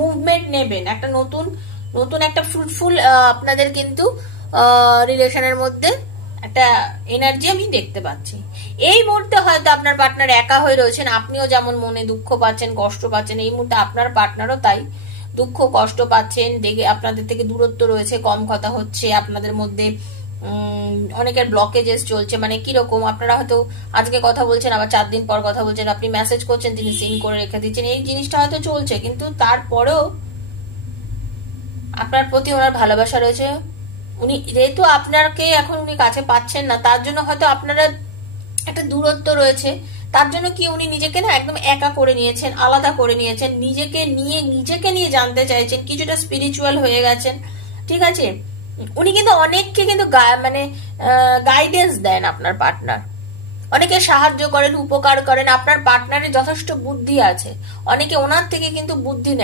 Movement নেবেন, একটা নতুন নতুন একটা ফ্রুটফুল আপনাদের কিন্তু রিলেশনের মধ্যে একটা এনার্জি আমি দেখতে পাচ্ছি। এই মুহূর্তে হয়তো আপনার পার্টনার একা হয়ে রয়েছেন, আপনিও যেমন মনে দুঃখ পাচ্ছেন, কষ্ট পাচ্ছেন, এই মুহূর্তে আপনার পার্টনারও তাই দুঃখ কষ্ট পাচ্ছেন, দেখে আপনাদের থেকে দূরত্ব রয়েছে, কম কথা হচ্ছে আপনাদের মধ্যে, অনেকের ব্লকেজেস চলছে। মানে কিরকম, আপনারা হয়তো আজকে কথা বলছেন, আবার 4 দিন পর কথা বলছেন, আপনি মেসেজ করছেন, তিনি সিন করে রেখে দিচ্ছেন, এই জিনিসটা হয়তো চলছে, কিন্তু তারপরেও আপনার প্রতি ওনার ভালোবাসা রয়েছে। উনি যেহেতু আপনাকে এখন উনি কাছে পাচ্ছেন না, তার জন্য হয়তো আপনারা একটা দূরত্ব রয়েছে, তার জন্য কি উনি নিজেকে না একদম একা করে নিয়েছেন, আলাদা করে নিয়েছেন, নিজেকে নিয়ে জানতে চাইছেন, কিছুটা স্পিরিচুয়াল হয়ে গেছেন। ঠিক আছে, উনি কিন্তু অনেককে কিন্তু মানে গাইডেন্স দেন আপনার পার্টনার, অনেকে সাহায্য করেন, উপকার করেন, আপনার পার্টনারের যথেষ্ট বুদ্ধি আছে, অনেকে ওনার থেকে কিন্তু বুদ্ধি নেন।